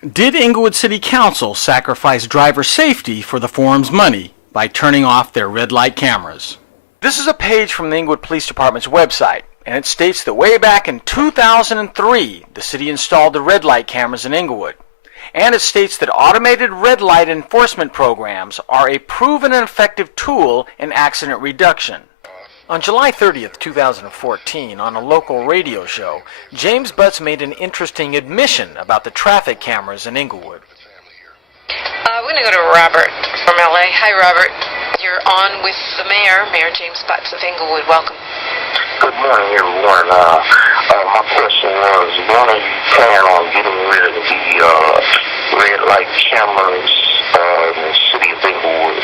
Did Inglewood City Council sacrifice driver safety for the forum's money by turning off their red light cameras? This is a page from the Inglewood Police Department's website, and it states that way back in 2003, the city installed the red light cameras in Inglewood. And it states that automated red light enforcement programs are a proven and effective tool in accident reduction. On July 30th, 2014, on a local radio show, James Butts made an interesting admission about the traffic cameras in Inglewood. We're going to go to Robert from LA. Hi, Robert. You're on with the mayor, Mayor James Butts of Inglewood. Welcome. Good morning, everyone. My question was, when are you planning on getting rid of the red light cameras in the city of Inglewood?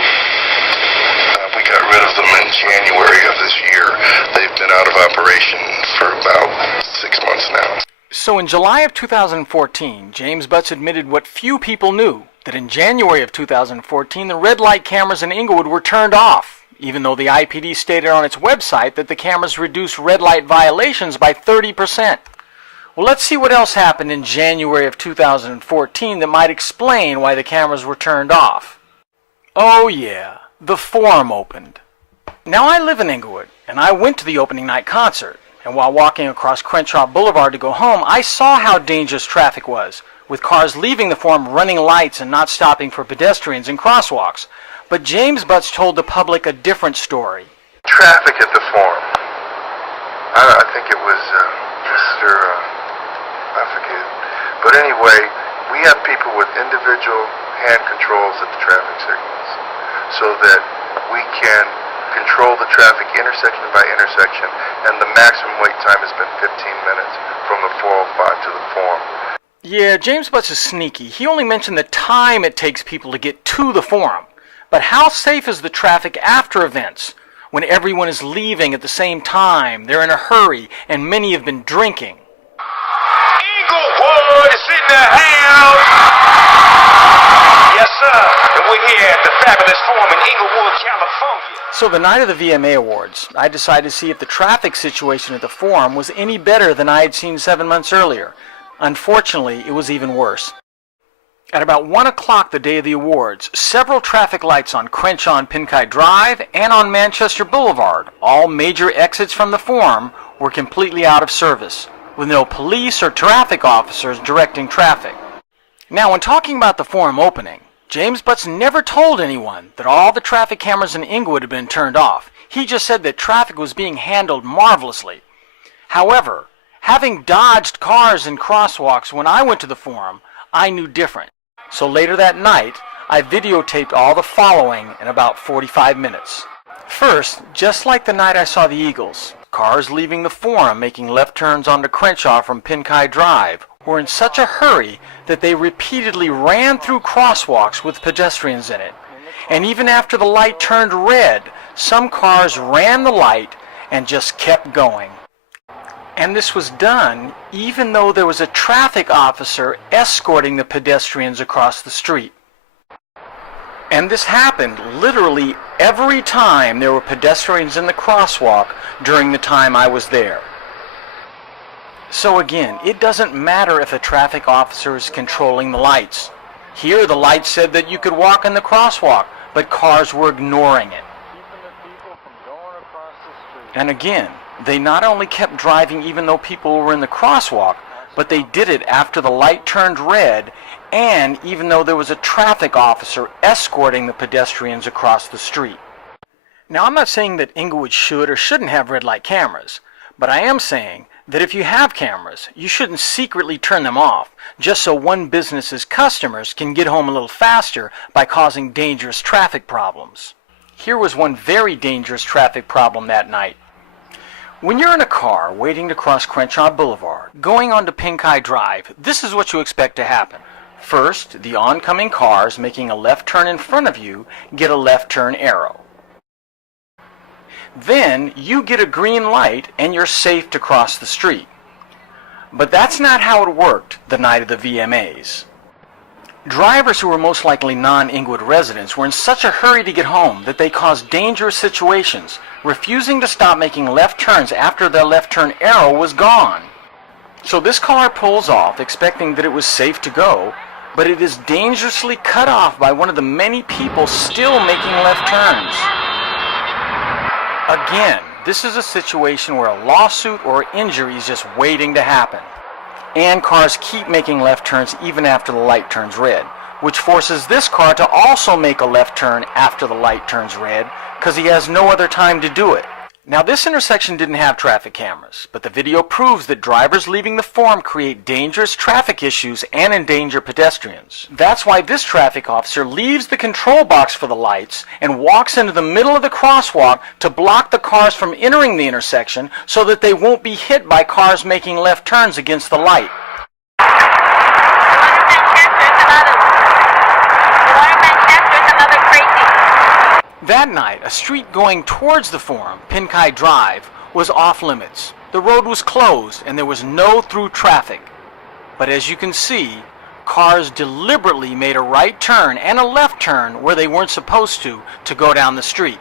We got rid of them in January of this year. They've been out of operation for about 6 months now. So in July of 2014, James Butts admitted what few people knew, that in January of 2014, the red light cameras in Inglewood were turned off, even though the IPD stated on its website that the cameras reduced red light violations by 30%. Well, let's see what else happened in January of 2014 that might explain why the cameras were turned off. Oh yeah, the Forum opened. Now I live in Inglewood, and I went to the opening night concert, and while walking across Crenshaw Boulevard to go home, I saw how dangerous traffic was, with cars leaving the Forum running lights and not stopping for pedestrians and crosswalks. But James Butts told the public a different story. Traffic at the Forum. I think it was Mr. I forget. But anyway, we have people with individual hand controls at the traffic signals so that we can control the traffic intersection by intersection, and the maximum wait time has been 15 minutes from the 405 to the Forum. Yeah, James Butts is sneaky. He only mentioned the time it takes people to get to the Forum. But how safe is the traffic after events, when everyone is leaving at the same time, they're in a hurry, and many have been drinking? Inglewood is in the house! Yes, sir. And we're here at the fabulous Forum in Inglewood, California. So the night of the VMA Awards, I decided to see if the traffic situation at the Forum was any better than I had seen 7 months earlier. Unfortunately, it was even worse. At about 1 o'clock the day of the awards, several traffic lights on Crenshaw and Pinkai Drive and on Manchester Boulevard, all major exits from the Forum, were completely out of service, with no police or traffic officers directing traffic. Now, when talking about the Forum opening, James Butts never told anyone that all the traffic cameras in Inglewood had been turned off. He just said that traffic was being handled marvelously. However, having dodged cars in crosswalks when I went to the Forum, I knew different. So later that night, I videotaped all the following in about 45 minutes. First, just like the night I saw the Eagles, cars leaving the Forum making left turns onto Crenshaw from Pinkai Drive were in such a hurry that they repeatedly ran through crosswalks with pedestrians in it. And even after the light turned red, some cars ran the light and just kept going. And this was done even though there was a traffic officer escorting the pedestrians across the street. And this happened literally every time there were pedestrians in the crosswalk during the time I was there. So again, it doesn't matter if a traffic officer is controlling the lights. Here the light said that you could walk in the crosswalk, but cars were ignoring it. And again, they not only kept driving even though people were in the crosswalk, but they did it after the light turned red and even though there was a traffic officer escorting the pedestrians across the street. Now, I'm not saying that Inglewood should or shouldn't have red light cameras, but I am saying that if you have cameras, you shouldn't secretly turn them off just so one business's customers can get home a little faster by causing dangerous traffic problems. Here was one very dangerous traffic problem that night. When you're in a car waiting to cross Crenshaw Boulevard, going onto Pinkai Drive, this is what you expect to happen. First, the oncoming cars making a left turn in front of you get a left turn arrow. Then you get a green light and you're safe to cross the street. But that's not how it worked the night of the VMAs. Drivers who were most likely non-Inglewood residents were in such a hurry to get home that they caused dangerous situations, refusing to stop making left turns after their left turn arrow was gone. So this car pulls off, expecting that it was safe to go, but it is dangerously cut off by one of the many people still making left turns. Again, this is a situation where a lawsuit or injury is just waiting to happen. And cars keep making left turns even after the light turns red, which forces this car to also make a left turn after the light turns red because he has no other time to do it. Now, this intersection didn't have traffic cameras, but the video proves that drivers leaving the forum create dangerous traffic issues and endanger pedestrians. That's why this traffic officer leaves the control box for the lights and walks into the middle of the crosswalk to block the cars from entering the intersection so that they won't be hit by cars making left turns against the light. That night, a street going towards the forum, Pinkai Drive, was off limits. The road was closed and there was no through traffic. But as you can see, cars deliberately made a right turn and a left turn where they weren't supposed to go down the street.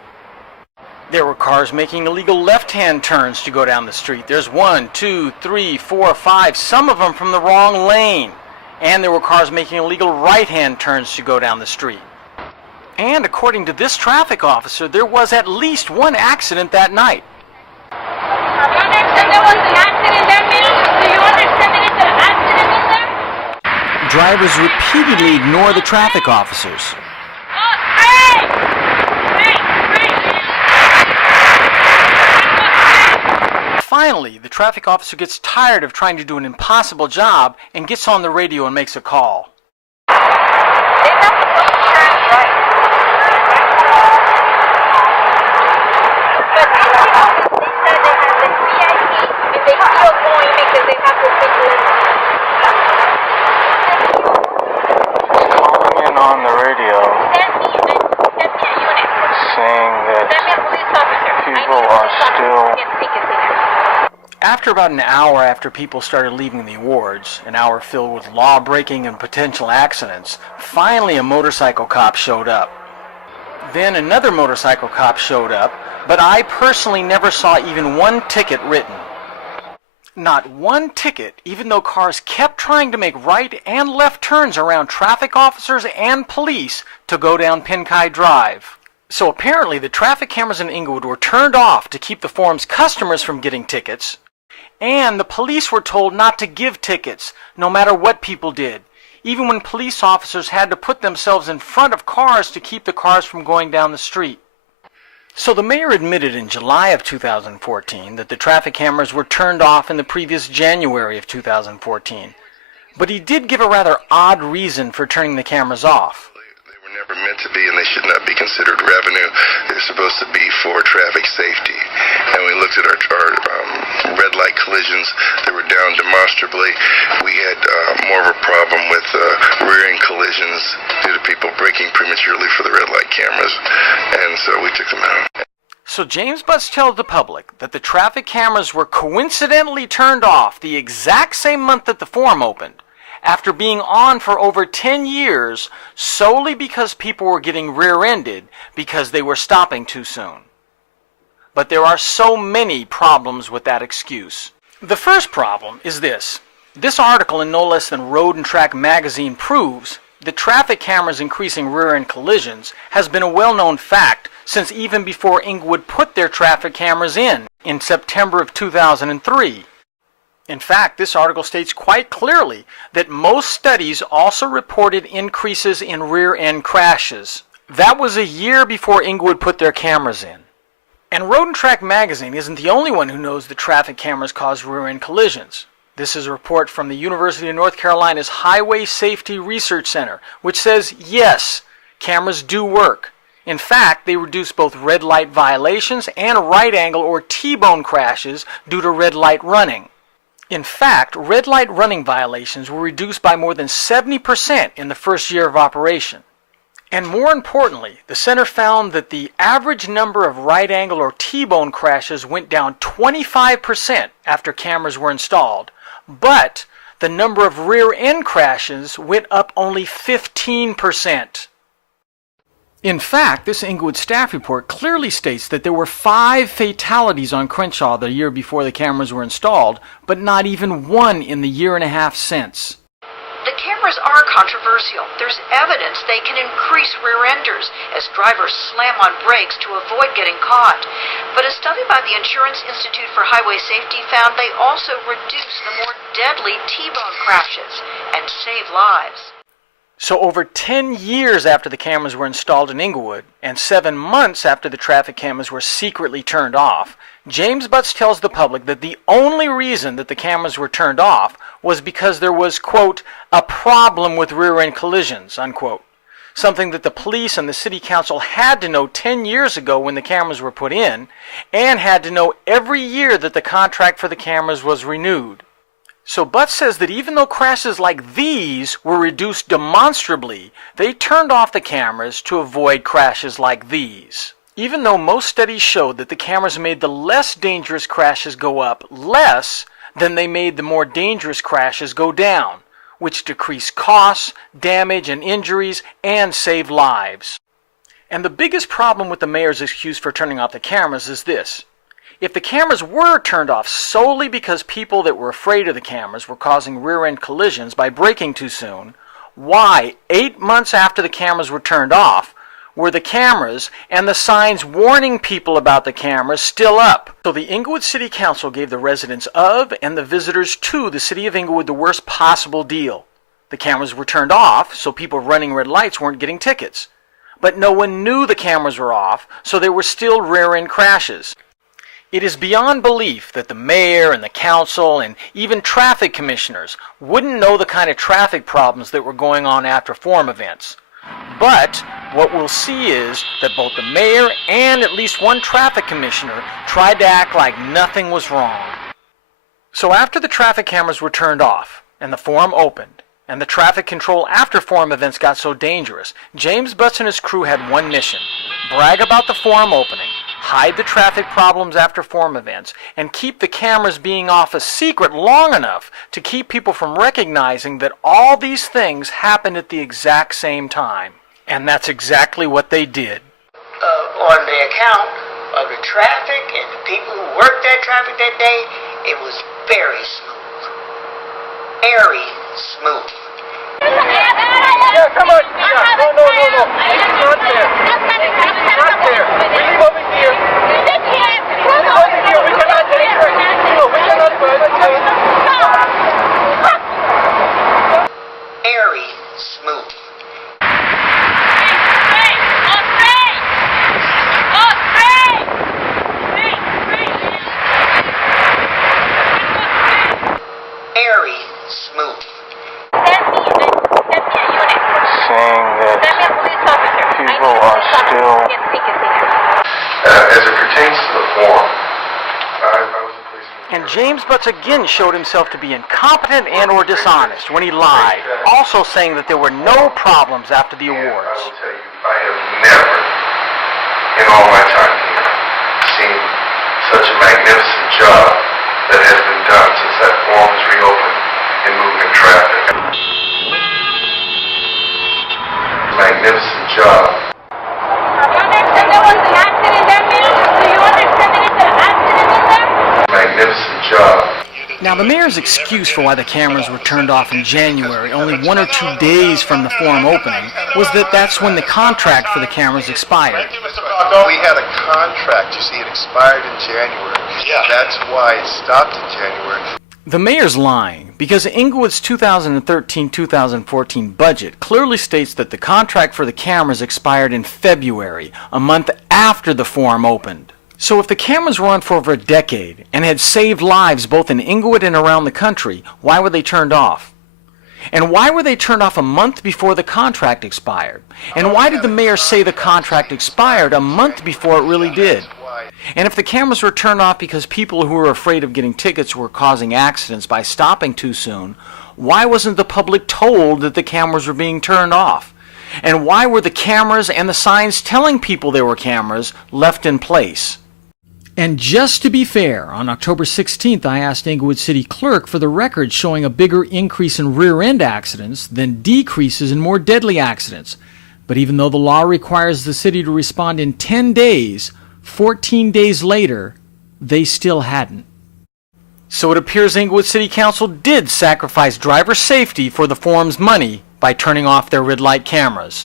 There were cars making illegal left-hand turns to go down the street. There's 1, 2, 3, 4, 5, some of them from the wrong lane. And there were cars making illegal right-hand turns to go down the street. And according to this traffic officer, there was at least one accident that night. You understand there was an accident there, ma'am? Do you understand that it's an accident in there? Drivers repeatedly ignore the traffic officers. Finally, the traffic officer gets tired of trying to do an impossible job and gets on the radio and makes a call. On the radio saying that people are still... After about an hour after people started leaving the awards, an hour filled with law-breaking and potential accidents, finally a motorcycle cop showed up. Then another motorcycle cop showed up, but I personally never saw even one ticket written. Not one ticket, even though cars kept trying to make right and left turns around traffic officers and police to go down Pinkai Drive. So apparently the traffic cameras in Inglewood were turned off to keep the forum's customers from getting tickets, and the police were told not to give tickets, no matter what people did, even when police officers had to put themselves in front of cars to keep the cars from going down the street. So the mayor admitted in July of 2014 that the traffic cameras were turned off in the previous January of 2014. But he did give a rather odd reason for turning the cameras off. They were never meant to be, and they should not be considered revenue. They're supposed to be for traffic safety. And we looked at our red light collisions. They were down demonstrably. We had more of a problem with rear-end collisions due to people braking prematurely for the red light cameras, and so we took them out. So James Butts tells the public that the traffic cameras were coincidentally turned off the exact same month that the forum opened, after being on for over 10 years, solely because people were getting rear-ended because they were stopping too soon. But there are so many problems with that excuse. The first problem is this. This article in no less than Road and Track magazine proves that traffic cameras increasing rear-end collisions has been a well-known fact since even before Inglewood put their traffic cameras in September of 2003. In fact, this article states quite clearly that most studies also reported increases in rear-end crashes. That was a year before Inglewood put their cameras in. And Road and Track magazine isn't the only one who knows that traffic cameras cause rear-end collisions. This is a report from the University of North Carolina's Highway Safety Research Center, which says, yes, cameras do work. In fact, they reduce both red light violations and right angle or T-bone crashes due to red light running. In fact, red light running violations were reduced by more than 70% in the first year of operation. And more importantly, the center found that the average number of right angle or T-bone crashes went down 25% after cameras were installed, but the number of rear-end crashes went up only 15%. In fact, this Inglewood staff report clearly states that there were 5 fatalities on Crenshaw the year before the cameras were installed, but not even one in the year and a half since. The camera cameras are controversial. There's evidence they can increase rear-enders as drivers slam on brakes to avoid getting caught. But a study by the Insurance Institute for Highway Safety found they also reduce the more deadly T-bone crashes and save lives. So over 10 years after the cameras were installed in Inglewood, and 7 months after the traffic cameras were secretly turned off, James Butts tells the public that the only reason that the cameras were turned off was because there was, quote, a problem with rear-end collisions, unquote. Something that the police and the city council had to know 10 years ago when the cameras were put in, and had to know every year that the contract for the cameras was renewed. So Butts says that even though crashes like these were reduced demonstrably, they turned off the cameras to avoid crashes like these. Even though most studies showed that the cameras made the less dangerous crashes go up less than they made the more dangerous crashes go down, which decreased costs, damage, and injuries, and saved lives. And the biggest problem with the mayor's excuse for turning off the cameras is this. If the cameras were turned off solely because people that were afraid of the cameras were causing rear-end collisions by braking too soon, why, 8 months after the cameras were turned off, were the cameras and the signs warning people about the cameras still up? So the Inglewood City Council gave the residents of and the visitors to the city of Inglewood the worst possible deal. The cameras were turned off, so people running red lights weren't getting tickets. But no one knew the cameras were off, so there were still rear-end crashes. It is beyond belief that the mayor and the council and even traffic commissioners wouldn't know the kind of traffic problems that were going on after forum events. But what we'll see is that both the mayor and at least one traffic commissioner tried to act like nothing was wrong. So after the traffic cameras were turned off and the forum opened, and the traffic control after forum events got so dangerous, James Butts and his crew had one mission: brag about the forum opening, hide the traffic problems after forum events, and keep the cameras being off a secret long enough to keep people from recognizing that all these things happened at the exact same time. And that's exactly what they did. On the account of the traffic and the people who worked that traffic that day, it was very smooth. Very smooth. Yeah, come on. Yeah. No. It's not there. It's not there. We leave over here. We leave over here. We cannot take her. No, we cannot go. Very smooth. Very smooth. Saying that people are still... As it pertains to the forum, I was a policeman. And James Butts again showed himself to be incompetent and or dishonest when he lied, also saying that there were no problems after the I awards. will tell you, I have never, in all my time here, seen such a magnificent job that has been done since that forum was reopened in moving traffic. Magnificent job. You understand there was an accident there, ma'am? Do you understand that it's an accident in there? Magnificent job. Now, the mayor's excuse for why the cameras were turned off in January, only 1 or 2 days from the forum opening, was that that's when the contract for the cameras expired. We had a contract, you see, it expired in January. Yeah. That's why it stopped in January. The mayor's lying because Inglewood's 2013-2014 budget clearly states that the contract for the cameras expired in February, a month after the forum opened. So if the cameras were on for over a decade and had saved lives both in Inglewood and around the country, why were they turned off? And why were they turned off a month before the contract expired? And why did the mayor say the contract expired a month before it really did? And if the cameras were turned off because people who were afraid of getting tickets were causing accidents by stopping too soon, why wasn't the public told that the cameras were being turned off? And why were the cameras and the signs telling people there were cameras left in place? And just to be fair, on October 16th, I asked Inglewood City Clerk for the record showing a bigger increase in rear-end accidents than decreases in more deadly accidents. But even though the law requires the city to respond in 10 days, 14 days later, they still hadn't. So it appears Inglewood City Council did sacrifice driver safety for the forum's money by turning off their red light cameras.